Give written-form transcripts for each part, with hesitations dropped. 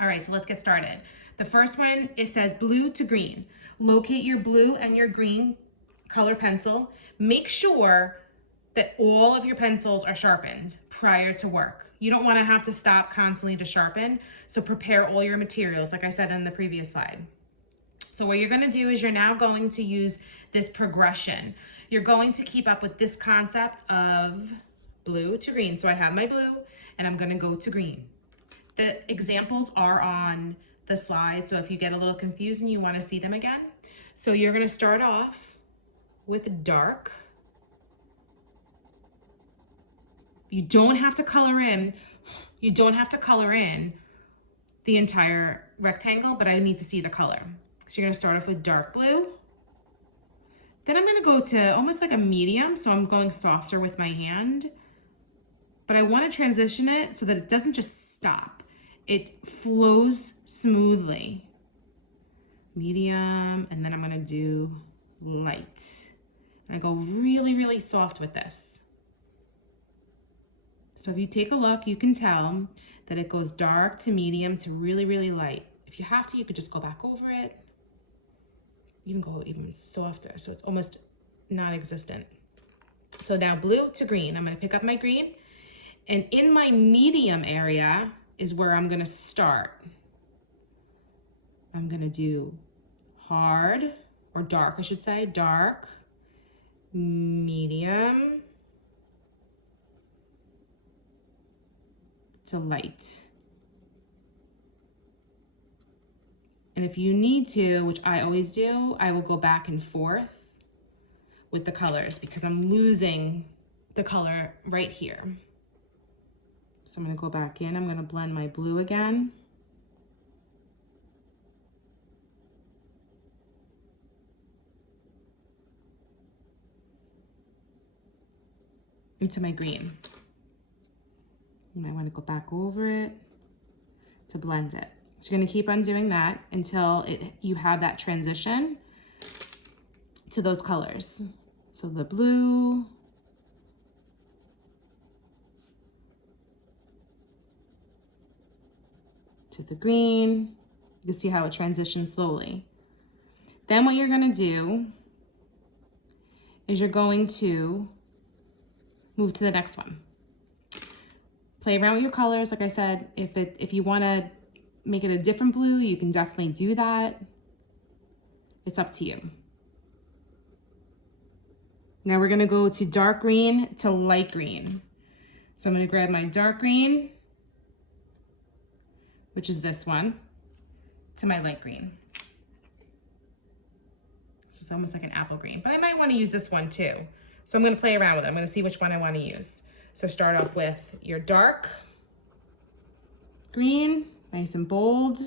All right, so let's get started. The first one, it says blue to green. Locate your blue and your green color pencil. Make sure that all of your pencils are sharpened prior to work. You don't want to have to stop constantly to sharpen, so prepare all your materials, like I said in the previous slide. So what you're going to do is you're now going to use this progression. You're going to keep up with this concept of blue to green. So I have my blue and I'm going to go to green. The examples are on the slide, so if you get a little confused and you want to see them again. So you're going to start off with dark. You don't have to color in. You don't have to color in the entire rectangle, but I need to see the color. So you're going to start off with dark blue. Then I'm going to go to almost like a medium, so I'm going softer with my hand. But I want to transition it so that it doesn't just stop. It flows smoothly. Medium, and then I'm going to do light. And I go really, really soft with this. So if you take a look, you can tell that it goes dark to medium to really, really light. If you have to, you could just go back over it. You can go even softer, so it's almost non-existent. So now blue to green. I'm going to pick up my green, and in my medium area is where I'm going to start. I'm going to do hard, or dark, I should say, dark, medium, to light. And if you need to, which I always do, I will go back and forth with the colors because I'm losing the color right here. So I'm going to go back in. I'm going to blend my blue again. Into my green. You might want to go back over it to blend it. So you're going to keep on doing that until you have that transition to those colors. So the blue, to the green. You can see how it transitions slowly. Then what you're going to do is you're going to move to the next one. Play around with your colors. Like I said, if you want to make it a different blue, you can definitely do that. It's up to you. Now we're going to go to dark green to light green. So I'm going to grab my dark green, which is this one, to my light green. So it's almost like an apple green, but I might want to use this one too. So I'm going to play around with it. I'm going to see which one I want to use. So start off with your dark green, nice and bold.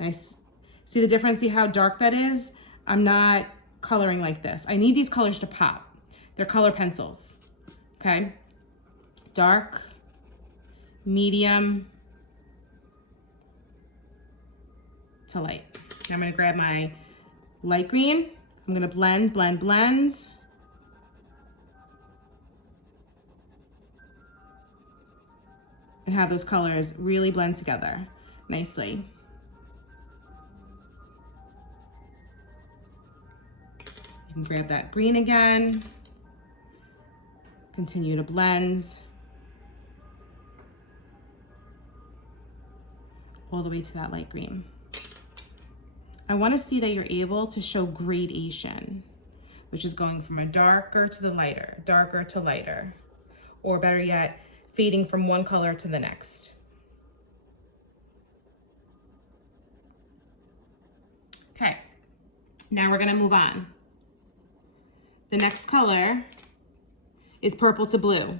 Nice. See the difference? See how dark that is? I'm not coloring like this. I need these colors to pop. They're color pencils. Okay? Dark, medium, to light. Now I'm going to grab my light green. I'm going to blend, blend, blend. And have those colors really blend together nicely. You can grab that green again. Continue to blend all the way to that light green. I want to see that you're able to show gradation, which is going from a darker to the lighter, darker to lighter, or better yet, fading from one color to the next. Okay, now we're going to move on. The next color is purple to blue.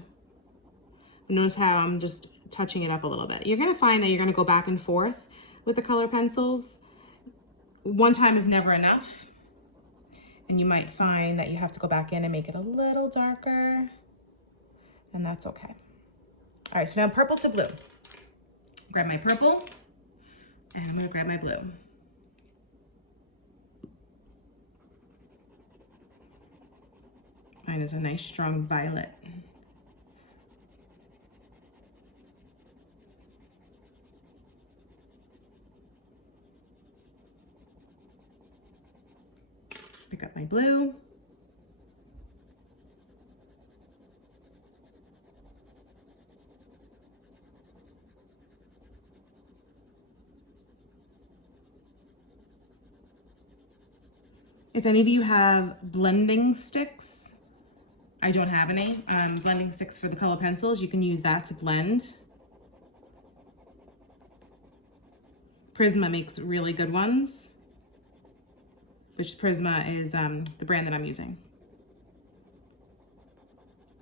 Notice how I'm just touching it up a little bit. You're going to find that you're going to go back and forth with the color pencils. One time is never enough. And you might find that you have to go back in and make it a little darker. And that's okay. All right, so now purple to blue. Grab my purple, and I'm gonna grab my blue. Mine is a nice strong violet. Pick up my blue. If any of you have blending sticks, I don't have any. Blending sticks for the color pencils, you can use that to blend. Prisma makes really good ones, which Prisma is the brand that I'm using.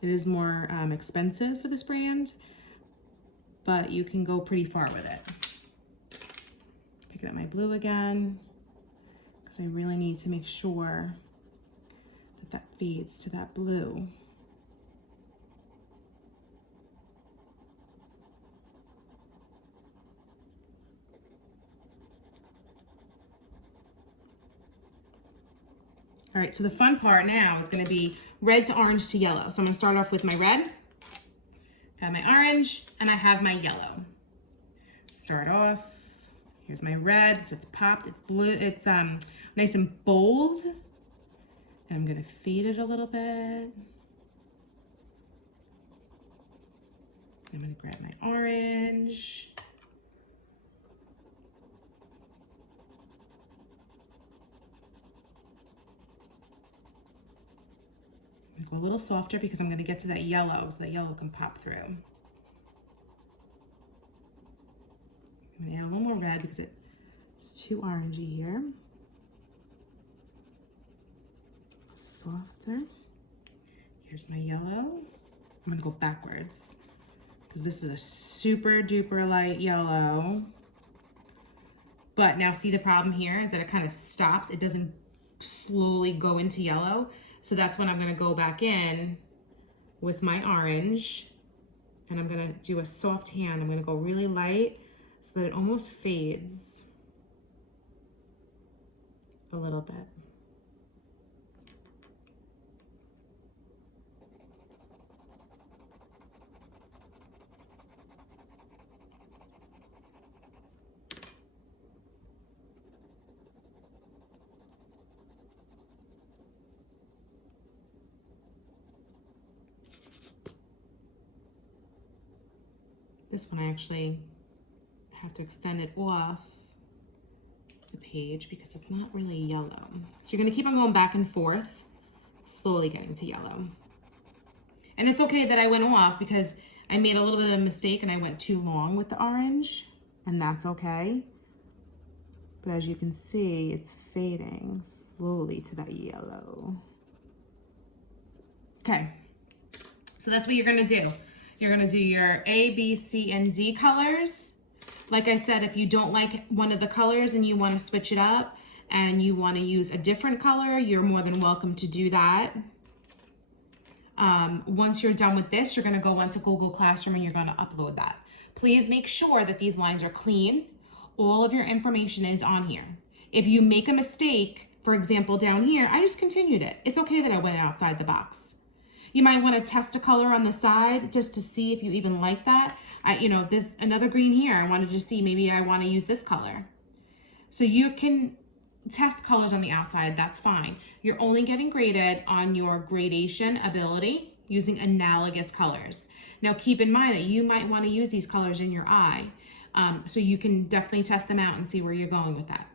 It is more expensive for this brand, but you can go pretty far with it. Picking up my blue again, because I really need to make sure that that fades to that blue. All right, so the fun part now is gonna be red to orange to yellow. So I'm gonna start off with my red, got my orange, and I have my yellow. Start off, here's my red, so it's popped, it's blue, it's nice and bold. And I'm gonna fade it a little bit. I'm gonna grab my orange. Go a little softer because I'm going to get to that yellow so that yellow can pop through. I'm going to add a little more red because it's too orangey here. Softer. Here's my yellow. I'm going to go backwards because this is a super duper light yellow. But now see, the problem here is that it kind of stops. It doesn't slowly go into yellow. So that's when I'm gonna go back in with my orange and I'm gonna do a soft hand. I'm gonna go really light so that it almost fades a little bit. This one I actually have to extend it off the page because it's not really yellow. So you're gonna keep on going back and forth, slowly getting to yellow. And it's okay that I went off because I made a little bit of a mistake and I went too long with the orange, and that's okay. But as you can see, it's fading slowly to that yellow. Okay, so that's what you're gonna do. You're gonna do your A, B, C, and D colors. Like I said, if you don't like one of the colors and you wanna switch it up and you wanna use a different color, you're more than welcome to do that. Once you're done with this, you're gonna go onto Google Classroom and you're gonna upload that. Please make sure that these lines are clean. All of your information is on here. If you make a mistake, for example, down here, I just continued it. It's okay that I went outside the box. You might want to test a color on the side just to see if you even like that. There's another green here. I wanted to see, maybe I want to use this color. So you can test colors on the outside, that's fine. You're only getting graded on your gradation ability using analogous colors. Now keep in mind that you might want to use these colors in your eye. So you can definitely test them out and see where you're going with that.